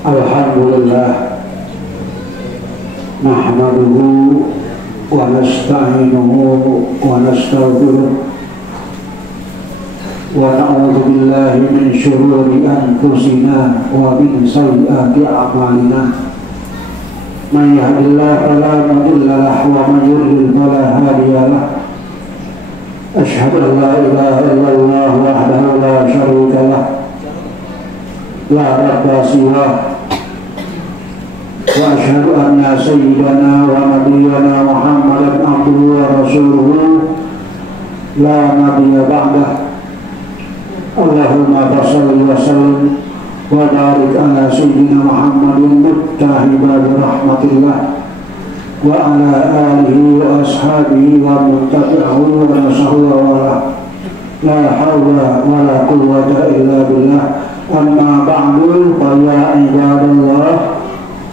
Alhamdulillah nahmaduhu wa nasta'inuhu wa nastaghfiruh wa na'udzu billahi min syururi anfusina wa min sayyiati a'malina. Man yahdihillahu fala mudilla lahu wa man yudlil fala hadiya lahu. Asyhadu an la ilaha illallah wahdahu la syarika lahu la rabba siwah. Wa asyhadu anna sayyidana wa nabiyyana Muhammadan abduhu wa rasuluhu la nabiyya ba'dah. Allahumma shalli wa sallim wa barik ala sayyidina Muhammadin muttahibah bi rahmatillah wa ala alihi wa ashabihi wa muttabi'ahu wa nasahwa wa la hawla wa la quwwata illa billah. Amma ba'du fa ya ibadallah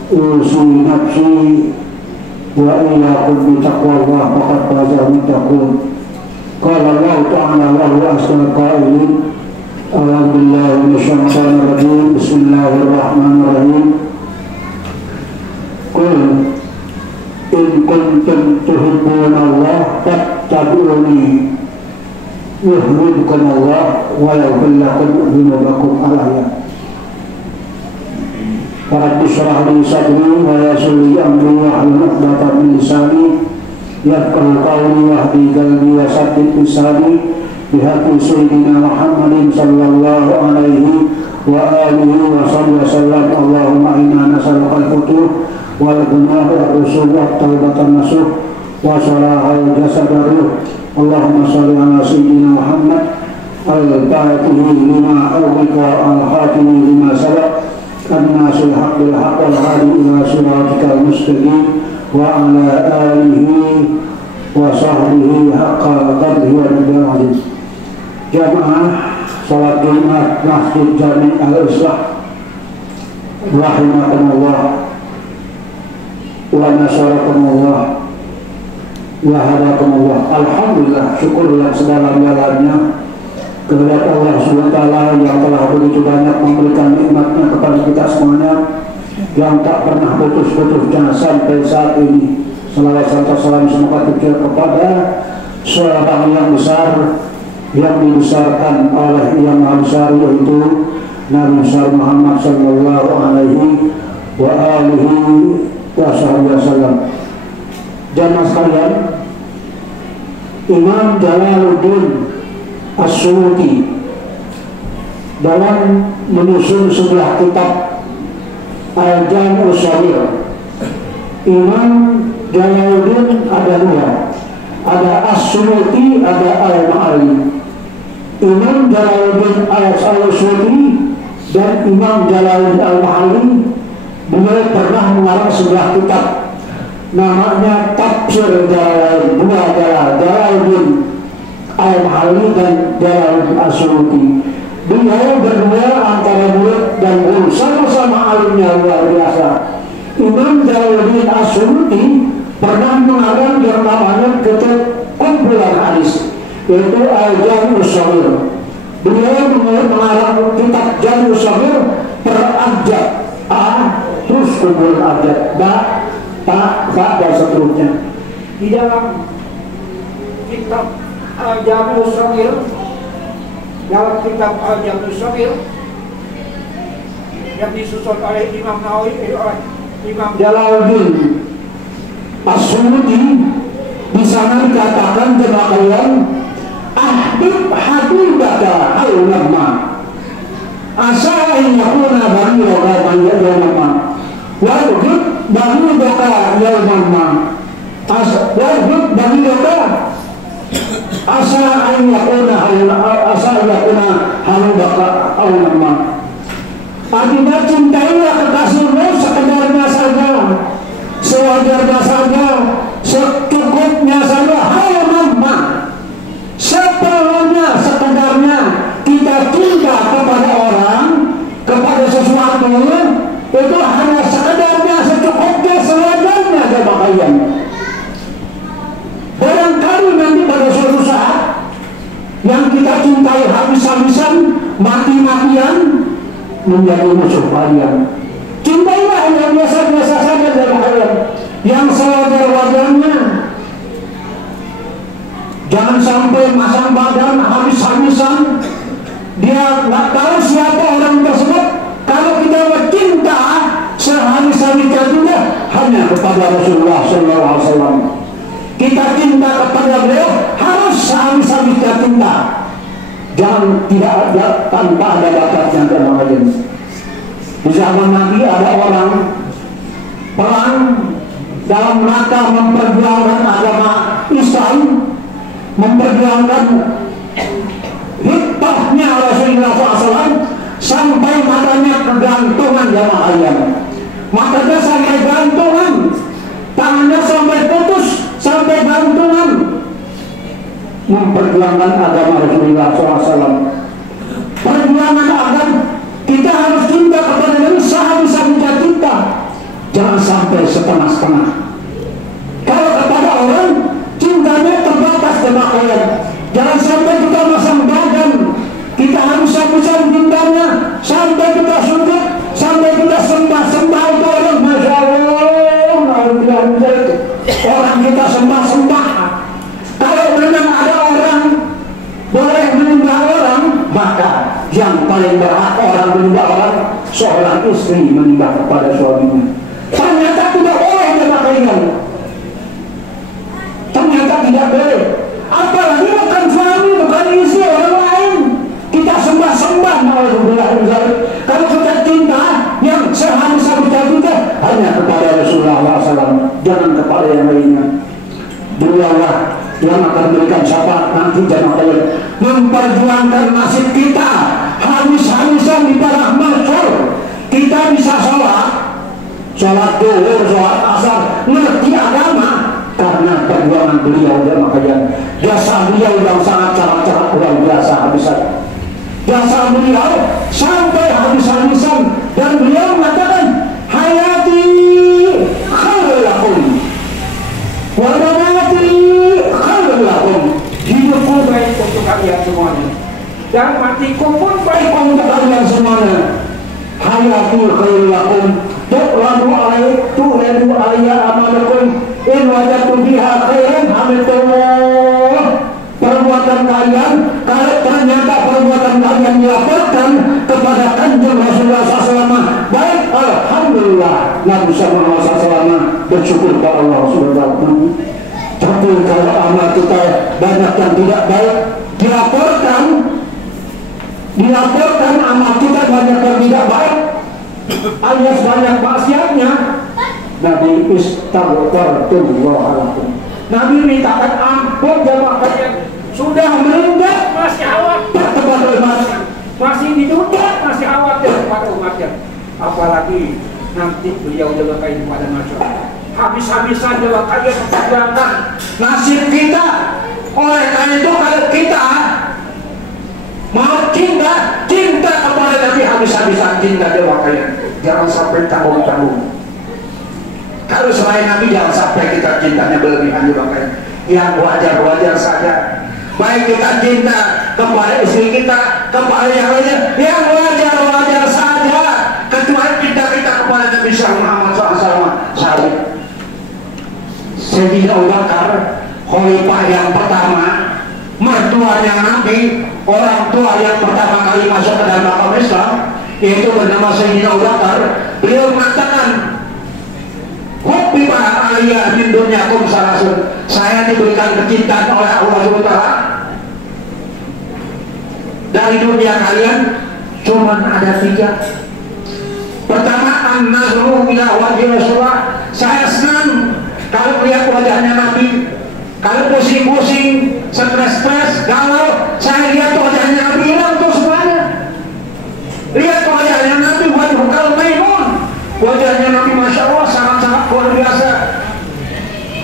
usi nafsi wa iyyakum bi taqwallah faqad faza muttaqun. Qala Allah ta'ala wa huwa asdaqul qailin. A'udzu billahi minasyaitonir rajim. Bismillahirrahmanirrahim. Qul in kuntum tuhibbunallaha fattabi'uni yuhibbukumullah wa yaghfir lakum dhunubakum. Al-ayat. Rabbi shrah li sadri wa yassir li amri wahlul 'uqdatam min lisani yafqahu qawli wahdi qalbi wa saddid lisani bihaqqi sayyidina Muhammadin sallallahu alaihi wa alihi wa sallam. Allahumma inna nas'aluka al-futuh wal ghunah wa rusul wa taubatan nasuh wa salahal jasad ruh. Allahumma shalli ala sayyidina Muhammad al-fatihi lima ughliqa al-khatimi lima sabaq an-nasil haqq bil haqq wal hadi ila siratikal mustaqim wa ala alihi wa sahbihi haqqa qadrihi wa miqdarihi. Jamaah salat Jumat Masjid Jami' Al-Islah rahimakumullah wa nasarakumullah wa hadakumullah. Alhamdulillah, syukurlah sedalam-dalamnya kepada Allah SWT yang telah begitu banyak memberikan nikmatnya kepada kita semuanya, yang tak pernah putus-putusnya sampai saat ini. Salawat serta salam semoga tercurah kepada seorang yang besar, yang dibesarkan oleh Yang Maha Besar, yaitu Nabi besar Muhammad sallallahu alaihi wa alihi wasallam. Jamaah sekalian, Imam Jalaluddin As-Suyuti dalam menyusun sebuah kitab Al-Jami' As-Shaghir. Imam Jalaluddin ada dua, ada As-Suyuti, ada Al-Ma'ali. Imam Jalaluddin Al-Suyuti dan Imam Jalaluddin Al-Ma'ali, beliau pernah mengarang sebuah kitab namanya Tafsir Jalaluddin Al-Ma'ali dan Jalaluddin As-Suyuti. Beliau berdua antara murid dan guru, sama-sama alimnya luar biasa. Imam Jalaluddin As-Suyuti pernah mengarang yang namanya kitab kumpulan hadis, yaitu Al-Jami' As-Shaghir. Beliau mengarang kitab Jami' As-Shaghir per abjad, terus kumpulan abjad, dan seterusnya. Di dalam kitab Al-Jami' As-Shaghir, dalam kitab Al-Jami' As-Shaghir yang disusun oleh Imam Nawawi, oleh Imam Jalaluddin As-Suyuti, di sana dikatakan kalian ahbib habibaka al-lamma asa an yakuna baghira yawma wajib baghira yawma wajib baghira asa an yakuna halubaka al-lamma. Artinya cintailah kekasihmu sekedarnya saja, sewajarnya saja, secukupnya saja, halumma, seperlunya, sekedarnya. Kita cinta kepada orang, kepada sesuatu, itu hanya sekedarnya, secukupnya, sewajarnya saja kalian. Barangkali nanti pada suatu saat yang kita cintai habis-habisan, mati-matian, menjadi musuh kalian. yang sewajar-wajarnya. Jangan sampai masang badan habis-habisan. Dia nggak tahu siapa orang tersebut. Kalau kita cinta sehabis-habisnya juga hanya kepada Rasulullah SAW. Kita cinta kepada beliau harus sehabis-habisnya cinta. Jangan tidak ada tanpa ada bakatnya dan lain. Di zaman Nabi ada orang perang dalam rangka memperjuangkan agama Islam, memperjuangkan hikmahnya Rasulullah SAW, sampai matanya kegantungan jamaah ayam, matanya sampai gantungan, tangannya sampai putus, sampai gantungan, memperjuangkan agama Rasulullah SAW. Perjuangan agama kita harus cinta kepada Nabi sehabis-habisnya cinta. Jangan sampai setengah-setengah. Kalau kepada orang cintanya terbatas dengan orang. Jangan sampai kita masang badan. Kita harus habis-habisan cintanya sampai kita sujud, sampai kita sembah-sembah itu orang. Masya Allah, orang kita sembah-sembah. Kalau memang ada orang boleh menyembah orang, maka yang paling berhak orang menyembah orang seorang istri menyembah kepada suaminya. Ternyata tidak boleh demikian. Ternyata tidak boleh. Apalagi bukan suami, bukan istri orang lain. Kita sembah-sembah. Kalau kita cinta yang sehabis-habisnya kita hanya kepada Rasulullah SAW, jangan kepada yang lainnya. Beliaulah yang akan berikan syafaat nanti jamaah kalian, memperjuangkan nasib kita habis-habisan di padang mahsyar. Kita bisa sholat duhur, sholat asar, ngerti agama karena perjuangan beliau jamaah kalian. Jasa beliau yang sangat-sangat luar biasa habisan. Jasa beliau sampai habis-habisan, dan beliau mengatakan hayati khairul lakum wa mamati khairul lakum. Hidupku baik untuk kalian semuanya dan matiku pun baik untuk kalian semuanya. Hayati khairul lakum tu'radu alayya amalakum in wajatu biha khairan hamidullah. Perbuatan kalian, kalau ternyata perbuatan kalian dilaporkan kepada Kanjeng Rasulullah SAW, baik, alhamdulillah, Nabi SAW bersyukur kepada Allah Subhanahu. Tapi kalau amal kita banyak yang tidak baik, dilaporkan amal kita banyak yang tidak baik, alias banyak maksiatnya, Nabi istaghfarullah. Nabi mintakan ampun jamaah kalian. Sudah meninggal masih khawatir kepada umatnya, masih di dunia masih khawatir kepada umatnya, apalagi nanti beliau juga kain pada masyarakat. Habis-habisan juga kalian memperjuangkan nasib kita. Oleh karena itu kalau kita mau cinta kepada Nabi habis-habisan cinta dewa kalian, jangan sampai tanggung-tanggung. Kalau selain Nabi jangan sampai kita cintanya berlebihan juga kalian. Yang wajar-wajar saja. Baik kita cinta kepada istri kita, kepada yang lainnya, yang wajar-wajar saja. Kecuali cinta kita kepada Nabi Muhammad SAW. Sayyidina Abu Bakar, khalifah yang pertama, mertuanya Nabi, orang tua yang pertama kali masuk ke dalam agama Islam, yaitu bernama Sayyidina Abu Bakar. Beliau mengatakan, Hubbiba aliyah min dunyakum salasun. Saya diberikan kecintaan oleh Allah SWT dari dunia kalian cuma ada 3. Pertama, an-nazru ila wajhi Rasulullah. Saya senang kalau lihat wajahnya Nabi. Kalau pusing-pusing, stres-stres, galau, saya lihat wajahnya Nabi, hilang tuh semuanya. Lihat wajahnya Nabi, wajhul maimun. Wajahnya Nabi Masya Allah sangat-sangat luar biasa.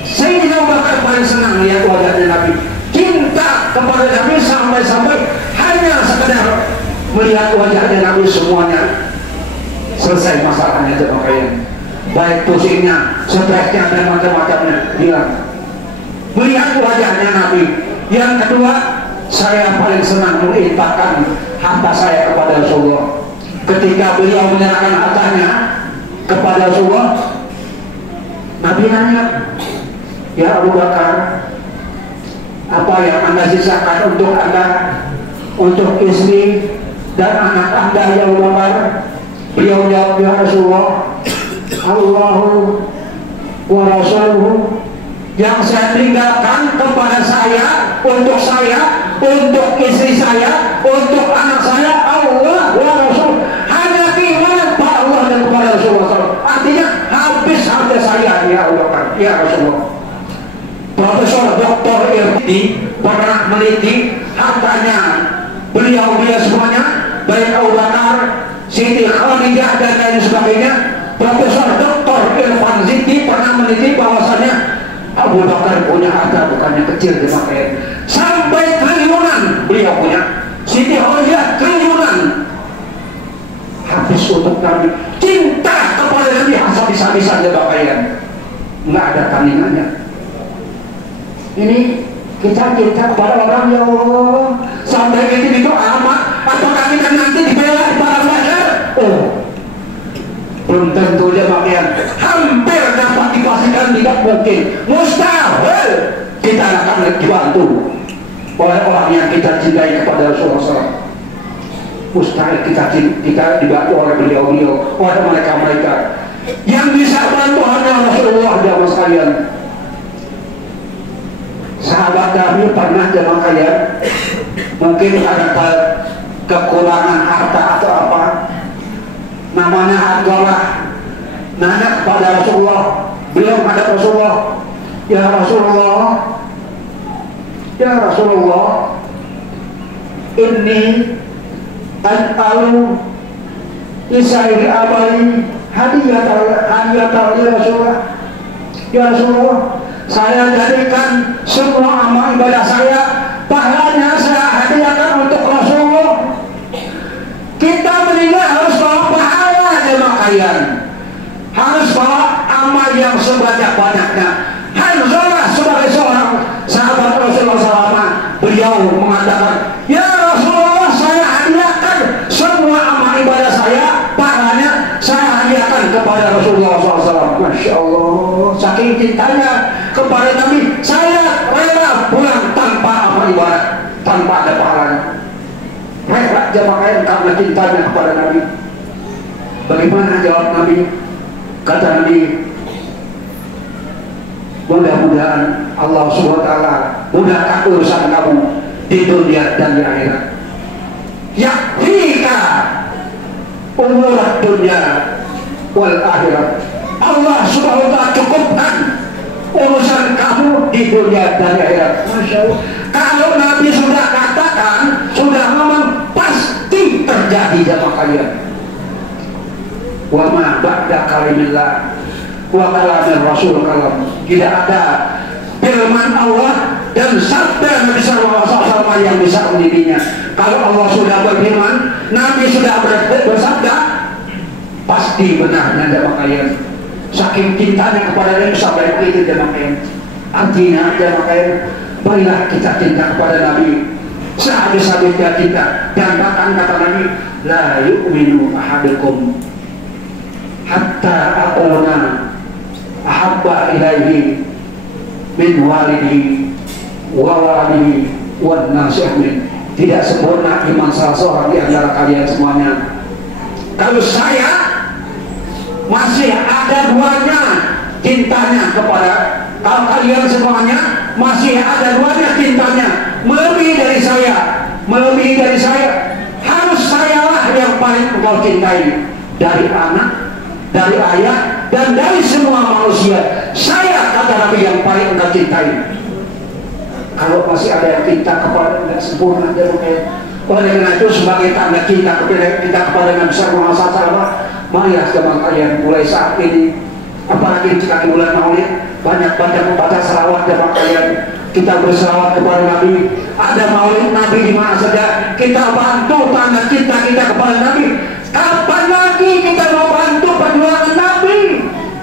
Sayyidina Abu Bakar paling senang lihat wajahnya Nabi. Cinta kepada Nabi sampai-sampai hanya sekedar melihat wajahnya Nabi semuanya selesai masalahnya jemaah kalian. Baik pusingnya, stresnya dan macam-macamnya hilang. Melihat wajahnya Nabi. Yang kedua, saya paling senang menginfakkan harta saya kepada Rasulullah. Ketika beliau menyerahkan hartanya kepada Rasulullah, Nabi nanya, ya Abu Bakar, apa yang Anda sisakan untuk Anda, untuk istri dan anak Anda ya Abu Bakar? Beliau jawab, ya Rasulullah, Allahu wa Rasuluhu, yang saya tinggalkan kepada saya, untuk istri saya, untuk anak saya, Allah wa Rasul. Hanya keimanan pada Allah dan kepada Rasulullah. Artinya habis harta saya ya Allah, ya Rasulullah. Profesor Dr. Irti pernah meneliti hartanya beliau semuanya, baik Abu Bakar, Siti Khadijah dan lain sebagainya. Profesor Dr. Irfan Zikri pernah meneliti bahwasanya Abu Bakar punya harta bukannya kecil dipakai, sampai triliunan beliau punya. Siti Khadijah triliunan. Habis untuk Nabi, cinta kepada Nabi habis-habisan dipakai, nggak ada tandingannya. Ini kita cinta kepada orang, ya Allah, sampai itu amat. Apakah kita nanti dibela di padang mahsyar? Oh, belum tentu dia bagian. Hampir dapat dipastikan tidak mungkin, mustahil kita akan dibantu oleh orang yang kita cintai kepada Rasulullah SAW. Mustahil kita dibantu oleh beliau-beliau, oleh mereka-mereka. Yang bisa bantu hanya Rasulullah dan sekalian. Sahabat kami pernah jemaah kalian mungkin ada kekurangan harta atau apa, namanya adalah nanya kepada Rasulullah. Beliau ada Rasulullah, ya Rasulullah, ya Rasulullah, ini an'alu isairi abali hadiah ya Rasulullah, ya Rasulullah, saya jadikan semua amal ibadah saya, pahalanya saya hadiahkan untuk Rasulullah. Kita meninggal harus bawa pahala jemaah kalian, harus bawa amal yang sebanyak-banyaknya. Hanzalah sebagai seorang sahabat Rasulullah SAW, beliau mengatakan, ya Rasulullah, saya hadiahkan semua amal ibadah saya, pahalanya saya hadiahkan kepada Rasulullah SAW. Masya Allah, saking cintanya kepada Nabi, saya rela pulang tanpa amal ibadah, tanpa ada pahalanya. Rela jemaah karena cintanya kepada Nabi. Bagaimana jawab Nabi? Kata Nabi, mudah-mudahan Allah SWT mudahkan urusan kamu di dunia dan di akhirat. Yakfika umur dunia wal akhirat. Allah SWT cukupkan urusan kamu di dunia dan di akhirat. Masya Allah. Kalau Nabi sudah katakan, sudah ngomong, pasti terjadi jamaah kalian. Wa ma ba'da kalimillah wa kalamir Rasul kalam. Tidak ada firman Allah dan sabda Nabi SAW yang bisa menjadinya. Kalau Allah sudah berfirman, Nabi sudah bersabda, pasti benarnya jamaah kalian. Saking cintanya kepada Nabi sampai itu jamaah kalian. Artinya jamaah kalian, marilah kita cinta kepada Nabi sehabis-habisnya cinta. Dan bahkan kata Nabi, la yu'minu ahadukum hatta aquna ahabba ilaihi min walidihi wa walidihi wan nasi ajmain. Tidak sempurna iman salah seorang di antara kalian semuanya kalau saya masih ada duanya cintanya kepada, kalau kalian semuanya masih ada duanya cintanya melebihi dari saya, harus sayalah yang paling engkau cintai dari anak, dari ayah, dan dari semua manusia. Saya, kata Nabi, yang paling engkau cintai. Kalau masih ada yang cinta kepada, tidak sempurna dia mungkin. Oleh karena itu, sebagai tanda cinta kepada Nabi SAW, marilah teman kalian mulai saat ini, apalagi kita di bulan Maulid, banyak-banyak membaca salawat teman kalian. Kita berselawat kepada Nabi. Ada Maulid Nabi di mana saja, kita bantu tanda cinta kita kepada Nabi. Kapan lagi kita mau bantu perjuangan Nabi?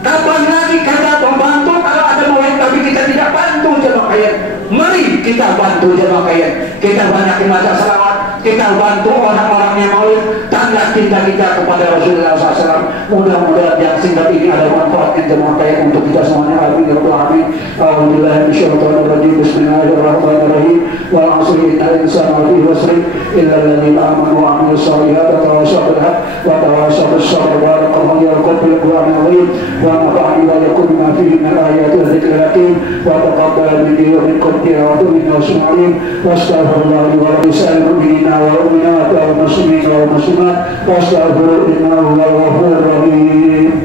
Kapan lagi kita mau bantu kalau ada Maulid Nabi kita tidak bantu jemaah kalian? Mari kita bantu jemaah kalian. Kita banyak membaca salawat, kita bantu orang-orang yang maulid, tanda cinta kita kepada Rasulullah SAW. Mudah-mudahan yang singkat ini ada manfaatnya jemaah kayak untuk kita semuanya. Amin ya rabbal alamin. Alhamdulillah bisyaitonirrajim. Bismillahirrahmanirrahim. Wal 'asri innal insana lafi khusr illa alladziina aamanu wa 'amilus shalihati wa tawassaw bil haqqi wa tawassaw bis sabr. Barakallahu lakum fil Qur'anil 'azim wa nafa'ani wa iyyakum bima fihi min al-ayati wa dzikril hakim wa taqabbal minni wa minkum tilawatan min as-sami'in wa astaghfirullah li wa lisa'il mu'minina wal mu'minat wal muslimina wal muslimat wa astaghfiruhu innahu huwal ghafurur rahim.